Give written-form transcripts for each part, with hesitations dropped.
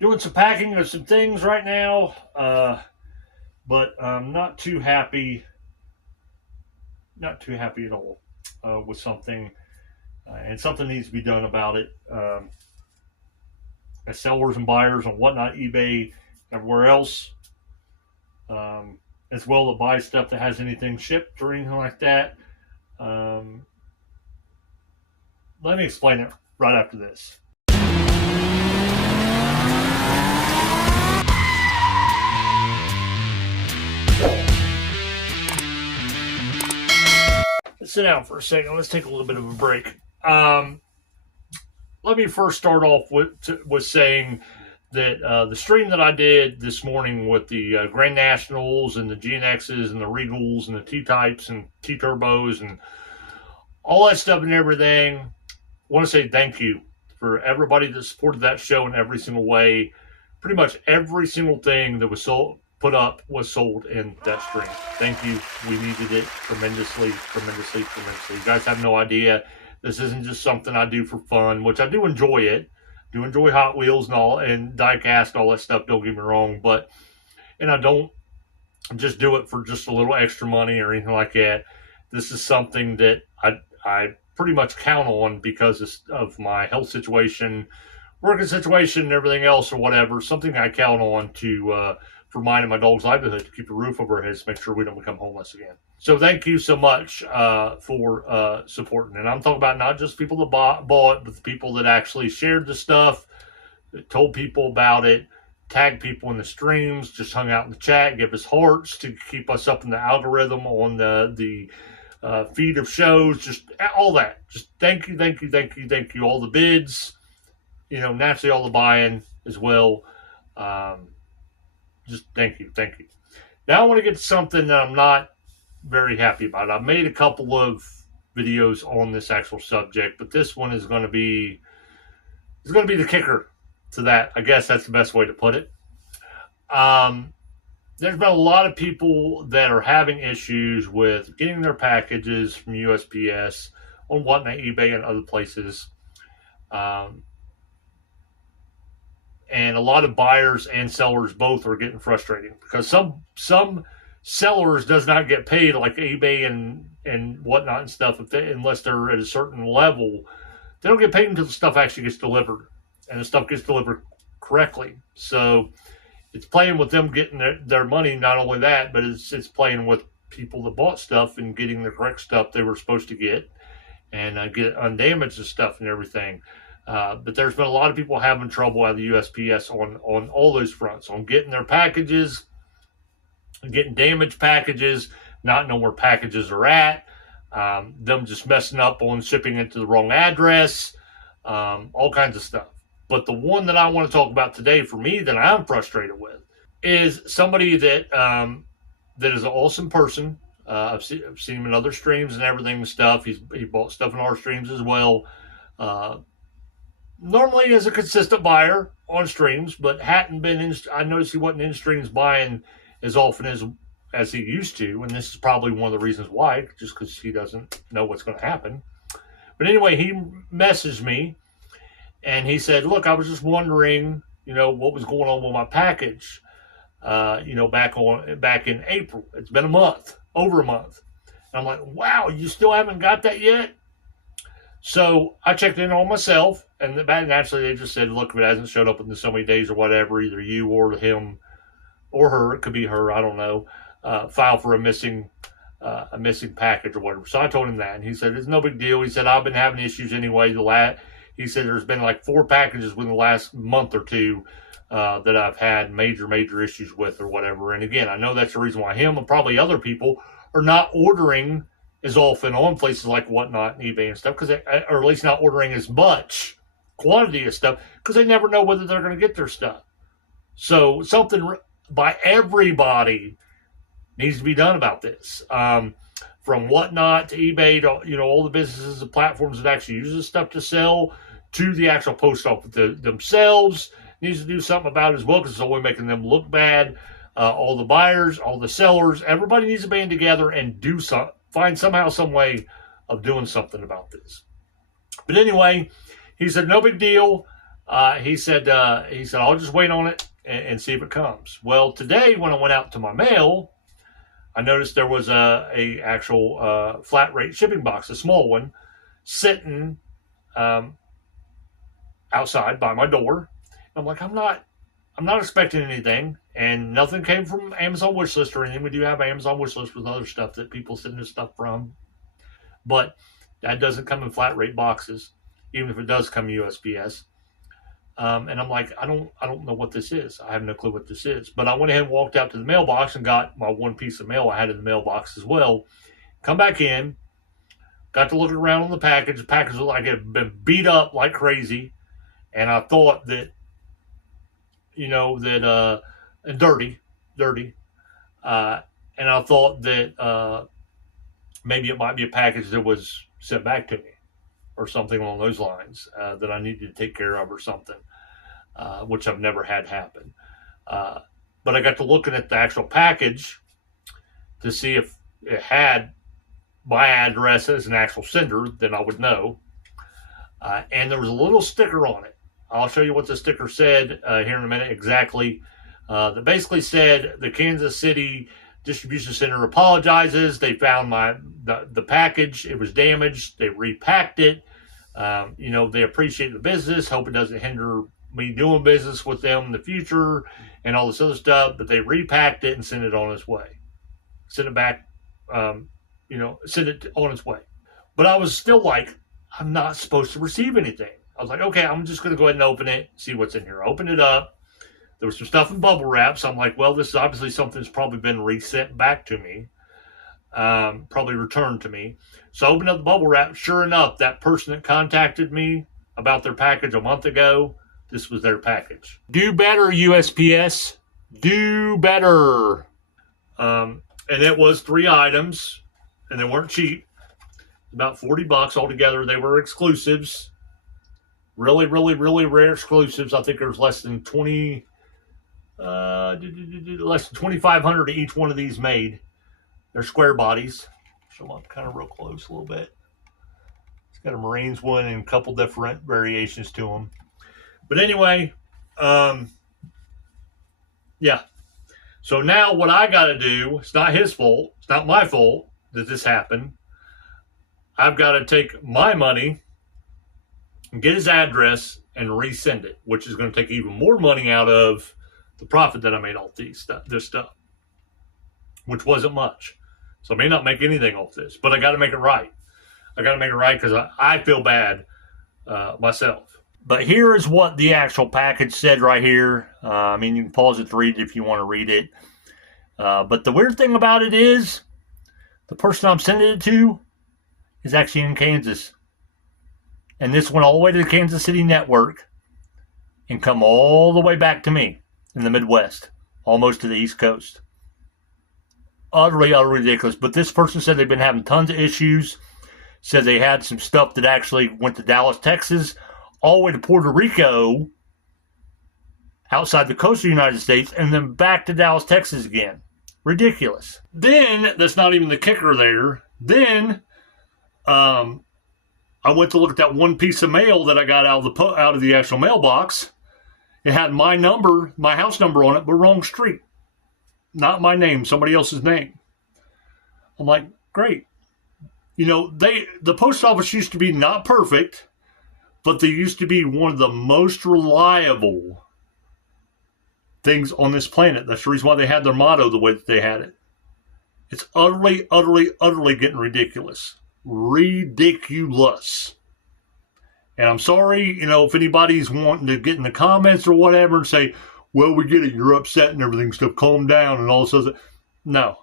Doing some packing of some things right now, but I'm not too happy. Not too happy at all with something, and something needs to be done about it. As sellers and buyers on whatnot, eBay, everywhere else, um, as well to buy stuff that has anything shipped or anything like that. Um, Let me explain it right after this. Let's sit down for a second. Let's take a little bit of a break. Let me first start off with saying that the stream that I did this morning with the Grand Nationals and the GNXs and the Regals and the T-Types and T-Turbos and all that stuff and everything, I want to say thank you for everybody that supported that show in every single way. Pretty much every single thing that was put up was sold in that stream. Thank you. We needed it tremendously. You guys have no idea. This isn't just something I do for fun, which I do enjoy it. Do enjoy Hot Wheels and all, and diecast, all that stuff, don't get me wrong. And I don't just do it for just a little extra money or anything like that. This is something that I pretty much count on because of my health situation, working situation, and everything else or whatever. Something I count on for mine and my dog's livelihood, to keep a roof over our heads, to make sure we don't become homeless again. So thank you so much for supporting. And I'm talking about not just people that bought it, but the people that actually shared the stuff, that told people about it, tagged people in the streams, just hung out in the chat, give us hearts to keep us up in the algorithm on the feed of shows, just all that. Just thank you. All the bids, naturally all the buying as well. Just thank you. Now I want to get to something that I'm not very happy about. I've made a couple of videos on this actual subject, but this one is going to be the kicker to that. I guess that's the best way to put it. There's been a lot of people that are having issues with getting their packages from USPS on whatnot, eBay, and other places. And a lot of buyers and sellers both are getting frustrated because some sellers does not get paid like eBay and whatnot and stuff unless they're at a certain level. They don't get paid until the stuff actually gets delivered, and the stuff gets delivered correctly. So it's playing with them getting their money. Not only that, but it's playing with people that bought stuff and getting the correct stuff they were supposed to get and get undamaged and stuff and everything. But there's been a lot of people having trouble out of the USPS on all those fronts, on getting their packages, getting damaged packages, not knowing where packages are at, them just messing up on shipping it to the wrong address, all kinds of stuff. But the one that I want to talk about today for me that I'm frustrated with is somebody that that is an awesome person. I've seen him in other streams and everything and stuff. He bought stuff in our streams as well. Normally is a consistent buyer on streams, but hadn't been in. I noticed he wasn't in streams buying as often as he used to, and this is probably one of the reasons why, just because he doesn't know what's going to happen. But anyway, he messaged me, and he said, "Look, I was just wondering, what was going on with my package, back in April. It's been over a month." And I'm like, "Wow, you still haven't got that yet?" So I checked in on myself, and naturally they just said, "Look, if it hasn't showed up in so many days or whatever, either you or him or her, it could be her, I don't know, file for a missing package or whatever." So I told him that, and he said, "It's no big deal." He said, "I've been having issues anyway. He said there's been like 4 packages within the last month or two that I've had major issues with or whatever." And again, I know that's the reason why him and probably other people are not ordering as often on places like whatnot and eBay and stuff, or at least not ordering as much quantity of stuff, because they never know whether they're going to get their stuff. So something by everybody needs to be done about this. From whatnot to eBay to all the businesses and platforms that actually use this stuff to sell, to the actual post office themselves needs to do something about it as well, because it's only making them look bad. All the buyers, all the sellers, everybody needs to band together and do something. Find somehow, some way of doing something about this. But anyway, he said, "No big deal. He said I'll just wait on it and see if it comes. Well, today when I went out to my mail, I noticed there was a actual flat rate shipping box, a small one, sitting outside by my door. I'm like, I'm not expecting anything, and nothing came from Amazon wishlist or anything. We do have Amazon wishlist with other stuff that people send us stuff from, but that doesn't come in flat rate boxes, even if it does come USPS. And I'm like, I don't know what this is. I have no clue what this is. But I went ahead and walked out to the mailbox and got my one piece of mail I had in the mailbox as well. Come back in, got to look around on the package. The package looked like it had been beat up like crazy. And I thought that, and dirty. And I thought that maybe it might be a package that was sent back to me or something along those lines that I needed to take care of or something, which I've never had happen. But I got to looking at the actual package to see if it had my address as an actual sender, then I would know. And there was a little sticker on it. I'll show you what the sticker said here in a minute exactly. That basically said the Kansas City Distribution Center apologizes. They found the package. It was damaged. They repacked it. They appreciate the business. Hope it doesn't hinder me doing business with them in the future and all this other stuff. But they repacked it and sent it on its way. Sent it back, sent it on its way. But I was still like, I'm not supposed to receive anything. I was like, okay, I'm just going to go ahead and open it, see what's in here. I opened it up. There was some stuff in bubble wrap. So I'm like, well, this is obviously something that's probably been resent back to me, probably returned to me. So I opened up the bubble wrap. Sure enough, that person that contacted me about their package a month ago, this was their package. Do better, USPS. Do better. And it was 3 items, and they weren't cheap. About $40 altogether. They were exclusives. Really, really, really rare exclusives. I think there's less than 2,500 to each one of these made. They're square bodies. Show them up kind of real close a little bit. It's got a Marines one and a couple different variations to them. But anyway, yeah. So now what I got to do, it's not his fault. It's not my fault that this happened. I've got to take my money and get his address and resend it, which is going to take even more money out of the profit that I made off this stuff, which wasn't much. So I may not make anything off this, but I got to make it right. I got to make it right because I feel bad myself. But here is what the actual package said right here. You can pause it to read it if you want to read it. But the weird thing about it is the person I'm sending it to is actually in Kansas. And this went all the way to the Kansas City network and come all the way back to me in the Midwest, almost to the East Coast. Utterly ridiculous. But this person said they've been having tons of issues. Said they had some stuff that actually went to Dallas, Texas, all the way to Puerto Rico, outside the coast of the United States, and then back to Dallas, Texas again. Ridiculous. Then, that's not even the kicker there. Then, I went to look at that one piece of mail that I got out of the actual mailbox. It had my number, my house number on it, but wrong street. Not my name, somebody else's name. I'm like, great. The post office used to be not perfect, but they used to be one of the most reliable things on this planet. That's the reason why they had their motto the way that they had it. It's utterly, utterly, utterly getting ridiculous. Ridiculous. And I'm sorry, if anybody's wanting to get in the comments or whatever and say, well, we get it, you're upset and everything, stuff, calm down and all this other. No.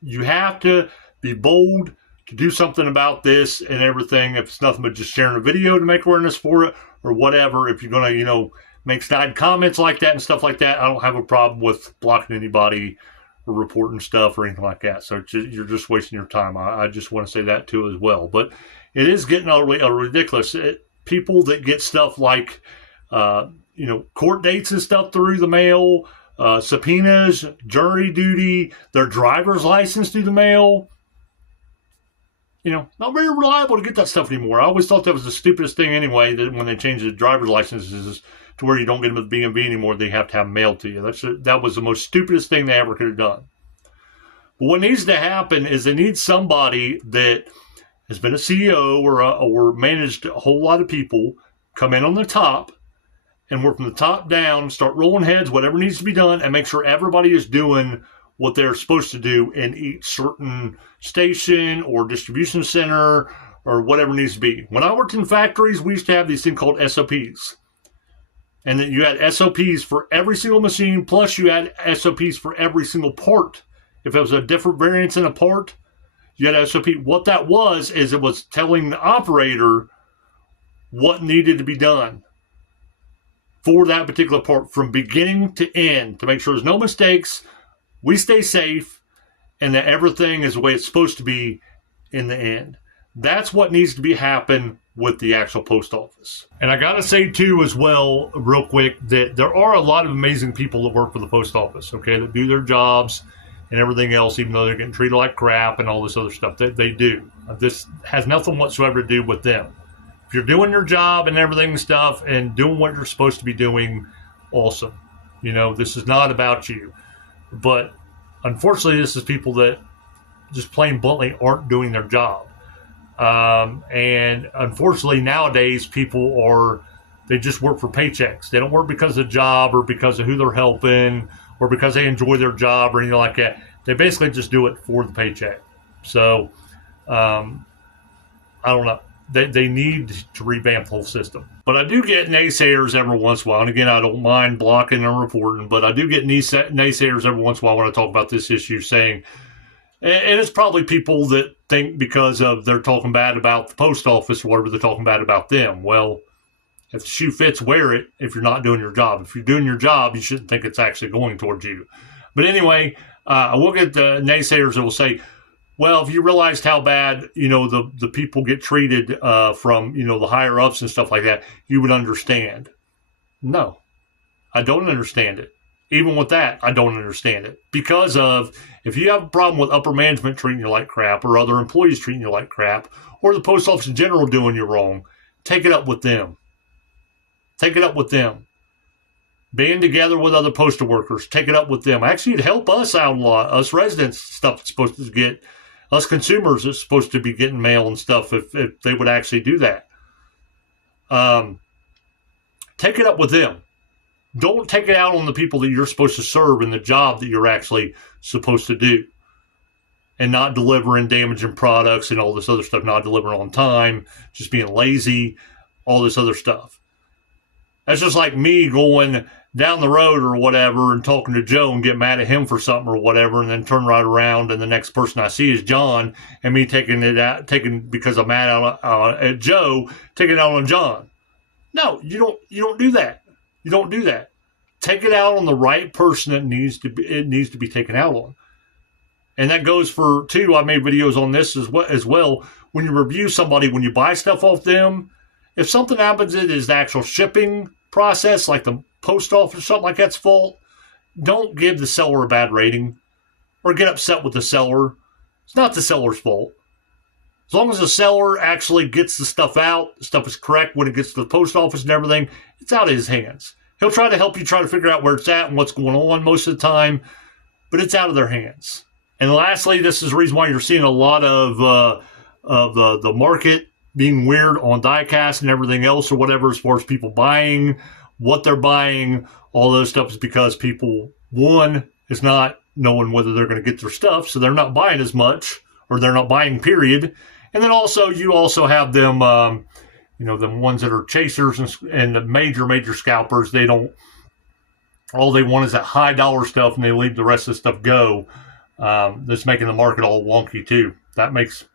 You have to be bold to do something about this and everything. If it's nothing but just sharing a video to make awareness for it or whatever, if you're going to, make snide comments like that and stuff like that, I don't have a problem with blocking anybody or reporting stuff or anything like that. So you're just wasting your time. I just want to say that too as well. But it is getting utterly ridiculous. People that get stuff like, court dates and stuff through the mail, subpoenas, jury duty, their driver's license through the mail. not very reliable to get that stuff anymore. I always thought that was the stupidest thing anyway, that when they changed the driver's licenses to where you don't get them with BMV anymore, they have to have them mailed to you. That was the most stupidest thing they ever could have done. But what needs to happen is they need somebody that has been a CEO or managed a whole lot of people, come in on the top and work from the top down, start rolling heads, whatever needs to be done, and make sure everybody is doing what they're supposed to do in each certain station or distribution center or whatever needs to be. When I worked in factories, we used to have these things called SOPs. And then you had SOPs for every single machine, plus you had SOPs for every single part. If it was a different variance in a part, you had SOP. What that was is it was telling the operator what needed to be done for that particular part from beginning to end to make sure there's no mistakes, we stay safe, and that everything is the way it's supposed to be in the end. That's what needs to be happen with the actual post office. And I got to say, too, as well, real quick, that there are a lot of amazing people that work for the post office, okay, that do their jobs and everything else, even though they're getting treated like crap and all this other stuff that they do. This has nothing whatsoever to do with them. If you're doing your job and everything and stuff and doing what you're supposed to be doing, awesome. This is not about you. But unfortunately, this is people that just plain bluntly aren't doing their job. And unfortunately, nowadays, they just work for paychecks. They don't work because of the job or because of who they're helping or because they enjoy their job or anything like that. They basically just do it for the paycheck. So, I don't know. They need to revamp the whole system. But I do get naysayers every once in a while. And again, I don't mind blocking and reporting, but I do get naysayers every once in a while when I talk about this issue saying, and it's probably people that think because of they're talking bad about the post office or whatever, they're talking bad about them. Well, if the shoe fits, wear it if you're not doing your job. If you're doing your job, you shouldn't think it's actually going towards you. But anyway, I will get the naysayers that will say, well, if you realized how bad, the people get treated from, the higher ups and stuff like that, you would understand. No, I don't understand it. Even with that, I don't understand it. Because of, if you have a problem with upper management treating you like crap or other employees treating you like crap or the post office in general doing you wrong, take it up with them. Take it up with them. Being together with other postal workers, take it up with them. Actually, it'd help us out a lot. Us residents, stuff that's supposed to get, us consumers is supposed to be getting mail and stuff if they would actually do that. Take it up with them. Don't take it out on the people that you're supposed to serve in the job that you're actually supposed to do. And not delivering damaging products and all this other stuff, not delivering on time, just being lazy, all this other stuff. That's just like me going down the road or whatever and talking to Joe and get mad at him for something or whatever, and then turn right around and the next person I see is John, and me taking because I'm mad at Joe, taking it out on John. No, you don't do that. You don't do that. Take it out on the right person that needs to be taken out on. And that goes for, too, I made videos on this as well. When you review somebody, when you buy stuff off them, if something happens, it is the actual shipping process, like the post office or something like that's fault, don't give the seller a bad rating or get upset with the seller. It's not the seller's fault. As long as the seller actually gets the stuff out, the stuff is correct when it gets to the post office and everything, it's out of his hands. He'll try to help you try to figure out where it's at and what's going on most of the time, but it's out of their hands. And lastly, this is the reason why you're seeing a lot of the market being weird on DIECAST and everything else or whatever, as far as people buying, what they're buying, all those stuff is because people, one, is not knowing whether they're going to get their stuff, so they're not buying as much, or they're not buying, period. And then also, you also have them, them ones that are chasers and the major scalpers. All they want is that high dollar stuff, and they leave the rest of the stuff go. That's making the market all wonky too. That makes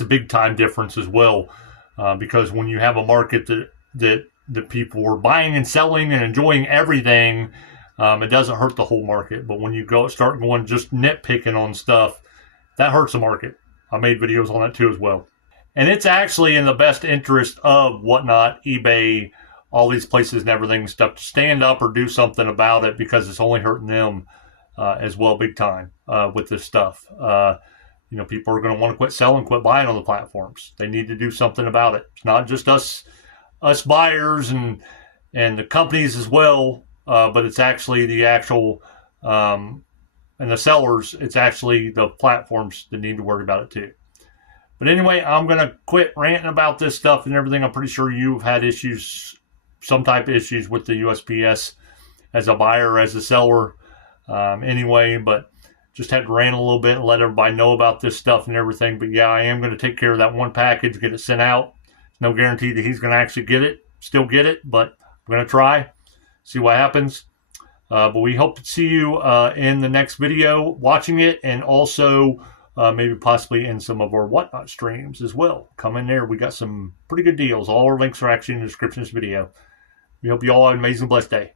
a big time difference as well, because when you have a market that people are buying and selling and enjoying everything, it doesn't hurt the whole market. But when you start going just nitpicking on stuff, that hurts the market. I made videos on that too as well. And it's actually in the best interest of Whatnot, eBay, all these places and everything and stuff to stand up or do something about it, because it's only hurting them as well big time with this stuff. people are going to want to quit selling, quit buying on the platforms. They need to do something about it. It's not just us buyers and the companies as well, but it's actually the actual and the sellers. It's actually the platforms that need to worry about it too. But anyway, I'm going to quit ranting about this stuff and everything. I'm pretty sure you've had issues, some type of issues with the USPS as a buyer or as a seller anyway, but just had to rant a little bit and let everybody know about this stuff and everything. But yeah, I am going to take care of that one package, get it sent out. No guarantee that he's going to actually still get it, but I'm going to try, see what happens. But we hope to see you in the next video watching it, and also maybe possibly in some of our Whatnot streams as well. Come in there. We got some pretty good deals. All our links are actually in the description of this video. We hope you all have an amazing, blessed day.